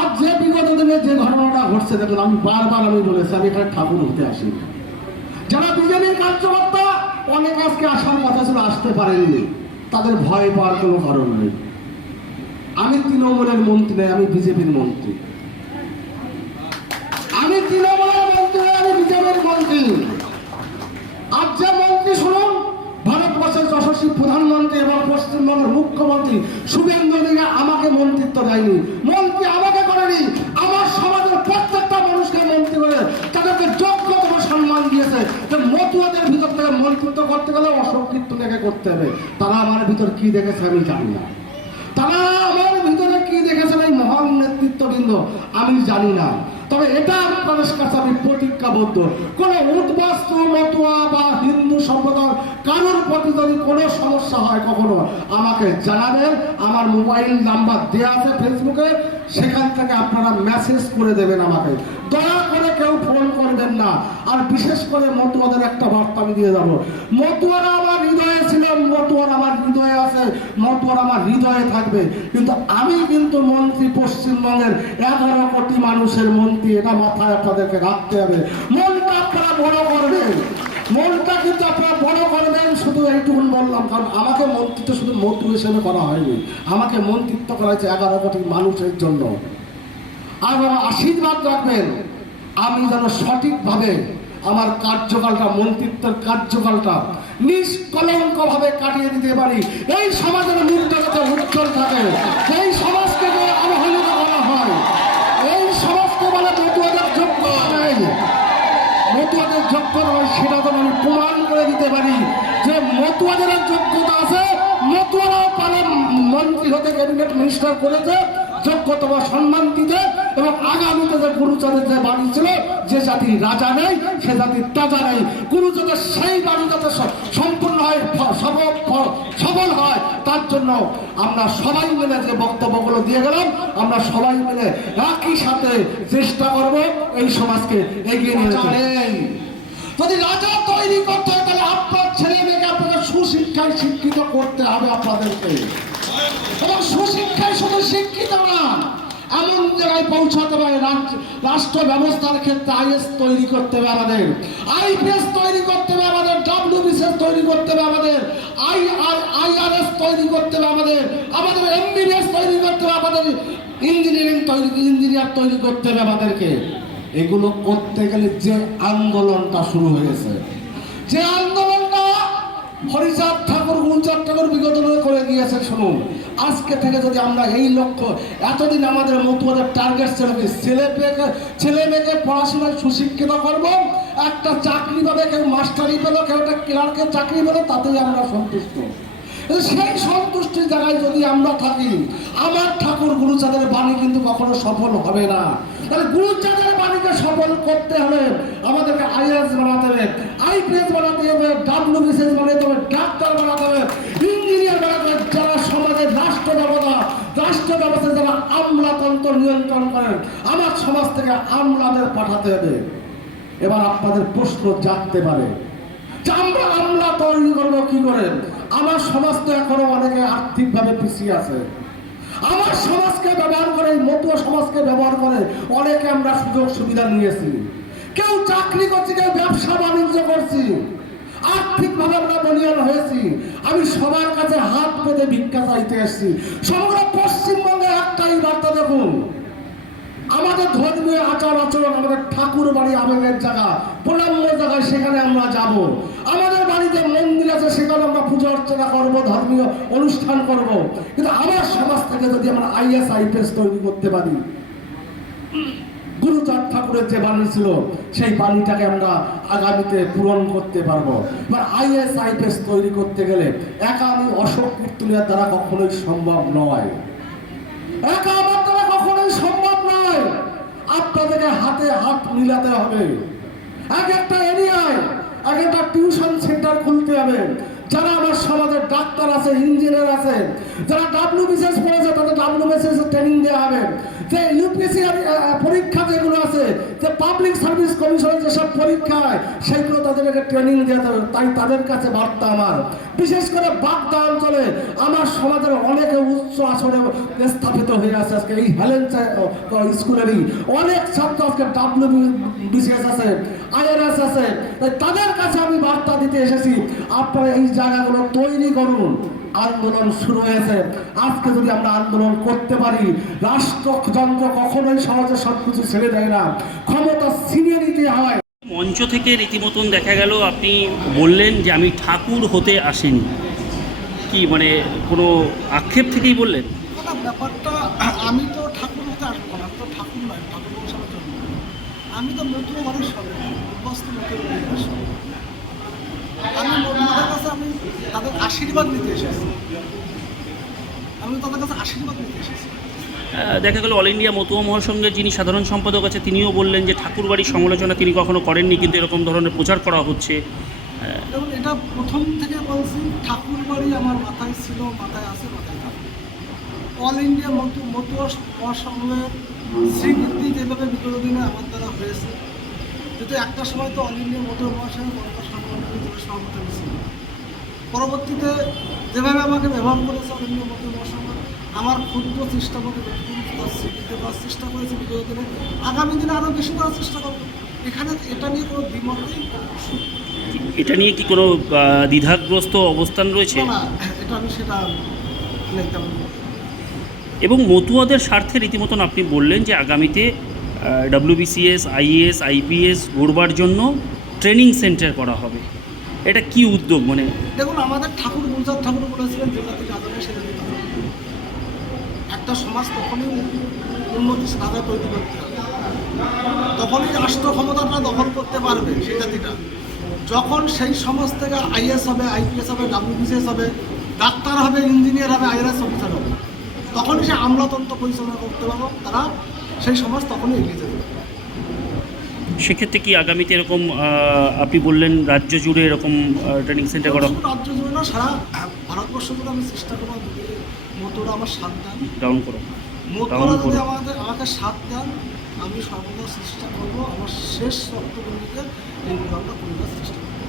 আজ যে বিগত দিনে যে ঘটনাটা ঘটছে দেখুন, আমি বারবার বলেছি আমি এখানে ঠাকুর হতে আসি। যারা বিজেপির কার্যকর্তা অনেক আজকে আসার কথা ছিল, আসতে পারেননি, তাদের ভয় পাওয়ার কোনো কারণ নেই। আমি তৃণমূলের মন্ত্রী নই, আমি বিজেপির মন্ত্রী। আমি তৃণমূলের মন্ত্রী, আমি বিজেপির মন্ত্রী। আজ যে মন্ত্রী শুনুন, ভারতবর্ষের যশস্বী প্রধানমন্ত্রী এবং পশ্চিমবঙ্গের মুখ্যমন্ত্রী শুভেন্দু অধিকারী আমাকে মন্ত্রিত্ব দেয়নি, মন্ত্রী আমাকে করেনি, আমার সমাজের প্রত্যেকটা মানুষকে মন্ত্রী করে তাদেরকে যোগ্যতম সম্মান দিয়েছে। যে মতুয়াদের ভিতর থেকে মন্ত্রিত্ব করতে গেলে অশোক কীর্তনকে করতে হবে। তারা আমার ভিতর কি দেখেছে আমি জানি না, তারা আমার ভিতরে কি দেখেছেন এই মহান নেতৃত্ববৃন্দ আমি জানি না। তবে এটা আপনাদের কাছে আমি প্রতিজ্ঞাবদ্ধ, কোন উদ্বাস্তু মতুয়া বা হিন্দু সম্প্রদায় কারোর প্রতি যদি কোনো সমস্যা হয় কখনো আমাকে জানাবেন। আমার মোবাইল নাম্বার দেওয়া আছে ফেসবুকে, সেখান থেকে আপনারা মেসেজ করে দেবেন আমাকে। দয়া করে কেউ ফোন করবেন না। আর বিশেষ করে মতুয়াদের একটা বার্তা আমি দিয়ে যাবো, মতুয়ারা আমার হৃদয়ে ছিল, মতুয়ারা আমার হৃদয়ে আছে, মতুয়ারা আমার হৃদয়ে থাকবে। কিন্তু আমি কিন্তু মন্ত্রী, পশ্চিমবঙ্গের 11 কোটি মানুষের মন্ত্রী, এটা মাথায় আপনাদেরকে রাখতে হবে। মনটা আপনারা বড় করবেন, মনটা কিন্তু আপনারা বড় করবেন। শুধু এইটুকু বললাম, কারণ আমাকে মন্ত্রিত্ব শুধু মন্ত্রী হিসেবে করা হয়নি, আমাকে মন্ত্রিত্ব করা হয়েছে 11 কোটি মানুষের জন্য। আর আশীর্বাদ রাখবেন আমি যেন সঠিকভাবে আমার কার্যকালটা, মন্ত্রিত্বের কার্যকালটা নিষ্কলঙ্ক ভাবে কাটিয়ে দিতে পারি। এই সমাজের মুখটা যাতে উজ্জ্বল থাকে, এই সমাজকে যে অবহেলিত করা হয়, এই সমাজকে বলে মতুয়াদের যোগ্য নেই, মতুয়াদের যোগ্য নয়, সেটা তো আমি প্রমাণ করে দিতে পারি যে মতুয়াদের যোগ্যতা আছে। মতুয়ারাও পারে মন্ত্রী হতে, ক্যাবিনেট মিনিস্টার করেছে, যোগ্যতম সম্মান দিতে। এবং আগামীতে যে গুরুচাঁদের যে বাড়ি ছিল, যে জাতি রাজা নেই সে জাতি তাজা নেই, গুরুচাঁদের সেই বাড়ি যাতে সম্পূর্ণ হয়, সফল হয়, তার জন্য আমরা সবাই মিলে যে বক্তব্যগুলো দিয়ে গেলাম, আমরা সবাই মিলে একই সাথে চেষ্টা করব এই সমাজকে এগিয়ে নিয়ে যেতে। যদি রাজা তৈরি করতে হয় তাহলে আপনার ছেলে মেয়েকে আপনাকে সুশিক্ষায় শিক্ষিত করতে হবে আপনাদেরকে। এবং সুশিক্ষায় শুধু শিক্ষিত না, এমন জায়গায় পৌঁছাতে হবে, রাষ্ট্র ব্যবস্থার ক্ষেত্রে আইএস তৈরি করতে হবে আমাদের, আইপিএস তৈরি করতে হবে আমাদের, ডব্লিউবিসিএস তৈরি করতে হবে আমাদের, আইআরএস তৈরি করতে হবে আমাদের, আমাদের এমবিবিএস তৈরি করতে হবে আমাদের, ইঞ্জিনিয়ার তৈরি করতে হবে আমাদেরকে। এগুলো করতে গেলে যে আন্দোলনটা শুরু হয়েছে, যে আন্দোলনটা হরিচাঁদ ঠাকুর, গুরুচাঁদ ঠাকুর বিগত করে গিয়েছে, শুনুন, আজকে থেকে যদি আমরা এই লক্ষ্য, এতদিন আমাদের মতুয়াদের টার্গেট ছিল কি, ছেলে মেয়েকে পড়াশোনায় সুশিক্ষিত করব, একটা চাকরি পাবে, কেউ মাস্টারি পেলো, কেউ একটা ক্লার্কের চাকরি পেলো, তাতেই আমরা সন্তুষ্ট। সেই সন্তুষ্টির জায়গায় যদি আমরা থাকি, আমার ঠাকুর গুরুচাঁদের বাণী কিন্তু কখনো সফল হবে না। তাহলে গুরুচাঁদের বাণীকে সফল করতে হলে আমাদেরকে আইএস বানাতে হবে, আইপিএস বানাতে হবে, ডব্লিউবিসিএস বানাতে হবে, ডাক্তার বানাতে হবে, ইঞ্জিনিয়ার বানাতে হবে, যারা সমাজের রাষ্ট্র ব্যবস্থা যারা আমলাতন্ত্র নিয়ন্ত্রণ করেন, আমার সমাজ থেকে আমলাদের পাঠাতে হবে। এবার আপনাদের প্রশ্ন জাগতে পারে যে আমরা আমলা তৈরি করবো কি করে? আমার সমাজ তো এখনো অনেকে আর্থিকভাবে পিছিয়ে আছে। আমার সমাজকে ব্যবহার করে, মতুয়া সমাজকে ব্যবহার করে অনেকে আমরা সুযোগ সুবিধা নিয়েছি, কেউ চাকরি করছি, কেউ ব্যবসা বাণিজ্য করছি, আর্থিকভাবে আমরা বলিয়ান হয়েছি। আমি সবার কাছে হাত পেতে ভিক্ষা চাইতে এসেছি। সমগ্র পশ্চিমবঙ্গে একটাই বার্তা, দেখুন, আমাদের ধর্মীয় আচার আচরণ, আমাদের ঠাকুর বাড়ি আবেগের জায়গা, প্রণাম্য জায়গায়, সেখানে আমরা যাব। আমাদের বাড়িতে মন্দির আছে, সেখানে আমরা পুজো অর্চনা করবো, ধর্মীয় অনুষ্ঠান করব। কিন্তু আমার সমাজ থেকে যদি আমরা আইএস আইপিএস তৈরি করতে পারি, গুরুচাঁদ ঠাকুরের যে বাণী ছিল সেই বাণীটাকে আমরা আগামীতে পূরণ করতে পারবো। এবার আইএস আইপিএস তৈরি করতে গেলে একা আমি অশোক কীর্তনিয়ার দ্বারা কখনোই সম্ভব নয়, একা আমার দ্বারা কখনোই সম্ভব নয়। আপনাদেরকে হাতে হাত মিলাতে হবে, এক একটা এরিয়ায় এক একটা টিউশন সেন্টার খুলতে হবে। যারা আমার সমাজের ডাক্তার আছে, ইঞ্জিনিয়ার আছে, যারা ডব্লিউবিসিএস পড়েছে তাদের ডব্লিউবিসিএস ট্রেনিং দেওয়া হবে। যে ইউপিএসসি পরীক্ষা যেগুলো আছে, যে পাবলিক পাবলিক সার্ভিস কমিশনের যেসব পরীক্ষা হয় সেইগুলো তাদেরকে ট্রেনিং দেওয়া হবে। তাই তাদের কাছে বার্তা আমার, বিশেষ করে বাগদা অঞ্চলে আমার সমাজের অনেকে উচ্চ আসনে স্থাপিত হয়ে আছে। আজকে এই হেলেন্সা স্কুলেরই অনেক ছাত্র আজকে WBCS আছে, IRS আছে। তাই তাদের কাছে আমি বার্তা দিতে এসেছি, আপনারা এই জায়গাগুলো তৈরি করুন। আন্দোলন শুরু হয়েছে, আজকে যদি আমরা আন্দোলন করতে পারি, রাষ্ট্রযন্ত্র কখনোই সহজে সবকিছু ছেড়ে দেয় না, ক্ষমতা ছিনিয়ে নিতে হয়। মঞ্চ থেকে রীতিমতন দেখা গেল আপনি বললেন যে আমি ঠাকুর হতে আসিনি, কি মানে কোনো আক্ষেপ থেকেই বললেন? না, ব্যাপারটা আমি তো ঠাকুর হতে আসবো না, আমি তো ঠাকুর নয়, ঠাকুর বসানোর জন্য আমি তো মতুয়া মানুষ হবে, বস্তু মতুয়া। আমি মতুয়াদের কাছে আমি তাদের আশীর্বাদ নিতে এসেছি, আমি তাদের কাছে আশীর্বাদ নিতে এসেছি। দেখা গেল অল ইন্ডিয়া মতুয়া মহাসংঘের যিনি সাধারণ সম্পাদক আছে তিনিও বললেন যে ঠাকুরবাড়ির সমালোচনা তিনি কখনো করেননি, কিন্তু এরকম ধরনের প্রচার করা হচ্ছে। যেমন এটা প্রথম থেকে বলছি, ঠাকুর বাড়ি আমার মাথায় ছিল, মাথায় আছে, মাথায় থাকবে। অল ইন্ডিয়া মতুয়া মহাসংঘের স্বীকৃতি যেভাবে বিগত দিনে আমার দ্বারা হয়েছে, যেহেতু একটা সময় তো অল ইন্ডিয়া মতুয়া মহাসংঘ সভাপতি ছিল, পরবর্তীতে যেভাবে আমাকে ব্যবহার করেছে অল ইন্ডিয়া মতুয়া মহাসংঘ, আমার ক্ষুদ্র চেষ্টা করে তার স্বীকৃতি দেওয়ার চেষ্টা করেছে বিগত দিনে, আগামী দিনে আরও বেশি করার চেষ্টা করবো। এখানে এটা নিয়ে কোনো দ্বিমত নেই। এটা নিয়ে কি কোনো দ্বিধাগ্রস্ত অবস্থান রয়েছে? না, এটা আমি সেটা নেই তেমন। এবং মতুয়াদের স্বার্থে রীতিমতন আপনি বললেন যে আগামীতে WBCS, IAS, IPS গড়বার জন্য ট্রেনিং সেন্টার করা হবে। এটা কি উদ্যোগ? মানে দেখুন, আমাদের ঠাকুর গুলজার ঠাকুর বলেছিলেন, যে জাতিকে আদরে সে জাতি তাদের। একটা সমাজ তখনই উন্নতি সাধা তৈরি করতে হবে, তখনই রাষ্ট্র ক্ষমতাটা দখল করতে পারবে সেই জাতিটা, যখন সেই সমাজ থেকে IAS হবে, IPS হবে, WBCS হবে, ডাক্তার হবে, ইঞ্জিনিয়ার হবে, IRS অফিসার হবে, তখনই সে আমলাতন্ত্র পরিচালনা করতে পারবো, তারা সেই সমাজ তখনই এগিয়ে যাবে। সেক্ষেত্রে কি আগামীতে এরকম আপনি বললেন রাজ্য জুড়ে এরকম ট্রেনিং সেন্টার করা? রাজ্য জুড়ে না, সারা ভারতবর্ষ জুড়ে আমি চেষ্টা করবো। মতুরা আমার সাথ দেন, ডাউন করো, মতুরা যদি আমাকে সাথ দেন, আমি সর্বদা চেষ্টা করবো আমার শেষ রক্তবিন্দুতে এই প্রোগ্রামটা করে দেওয়ার চেষ্টা করবো।